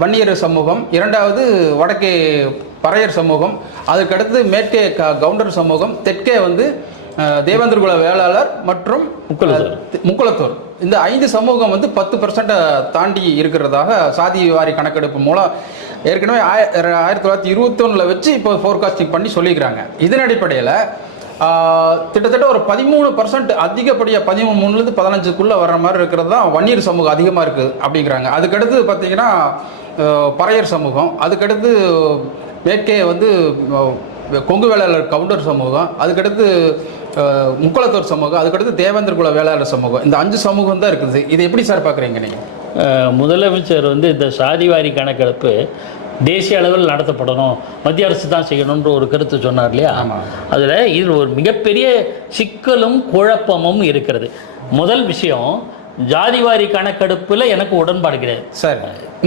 வன்னியர் சமூகம், இரண்டாவது வடக்கே பறையர் சமூகம், அதுக்கடுத்து மேற்கே கவுண்டர் சமூகம், தெற்கே வந்து தேவேந்திரகுல வேளாளர் மற்றும் முக்குளத்தோர். இந்த 5 சமூகம் வந்து 10% தாண்டி இருக்கிறதாக சாதி வாரி கணக்கெடுப்பு மூலம் ஏற்கனவே 1921 வச்சு இப்போ ஃபோர்காஸ்டிங் பண்ணி சொல்லிக்கிறாங்க. இதன் அடிப்படையில் கிட்டத்தட்ட ஒரு 13% அதிகப்படியாக 13லேருந்து 15க்குள்ளே வர்ற மாதிரி இருக்கிறது தான் வன்னியர் சமூகம் அதிகமாக இருக்குது அப்படிங்கிறாங்க. அதுக்கடுத்து பார்த்தீங்கன்னா பறையர் சமூகம், அதுக்கடுத்து மேற்கே வந்து கொங்கு வேளாளர் கவுண்டர் சமூகம், அதுக்கடுத்து முக்குளத்தோர் சமூகம், அதுக்கடுத்து தேவேந்திரகுல வேளாளர் சமூகம். இந்த 5 சமூகம் தான் இருக்குது. இதை எப்படி சார் பார்க்குறீங்க நீங்கள்? முதலமைச்சர் வந்து இந்த சாதிவாரி கணக்கெடுப்பு தேசிய அளவில் நடத்தப்படணும், மத்திய அரசு தான் செய்யணுன்ற ஒரு கருத்து சொன்னார் இல்லையா? அதில் இதில் ஒரு மிகப்பெரிய சிக்கலும் குழப்பமும் இருக்கிறது. முதல் விஷயம், ஜாதிவாரி கணக்கெடுப்பில் எனக்கு உடன்பாடு கிடையாது சார்.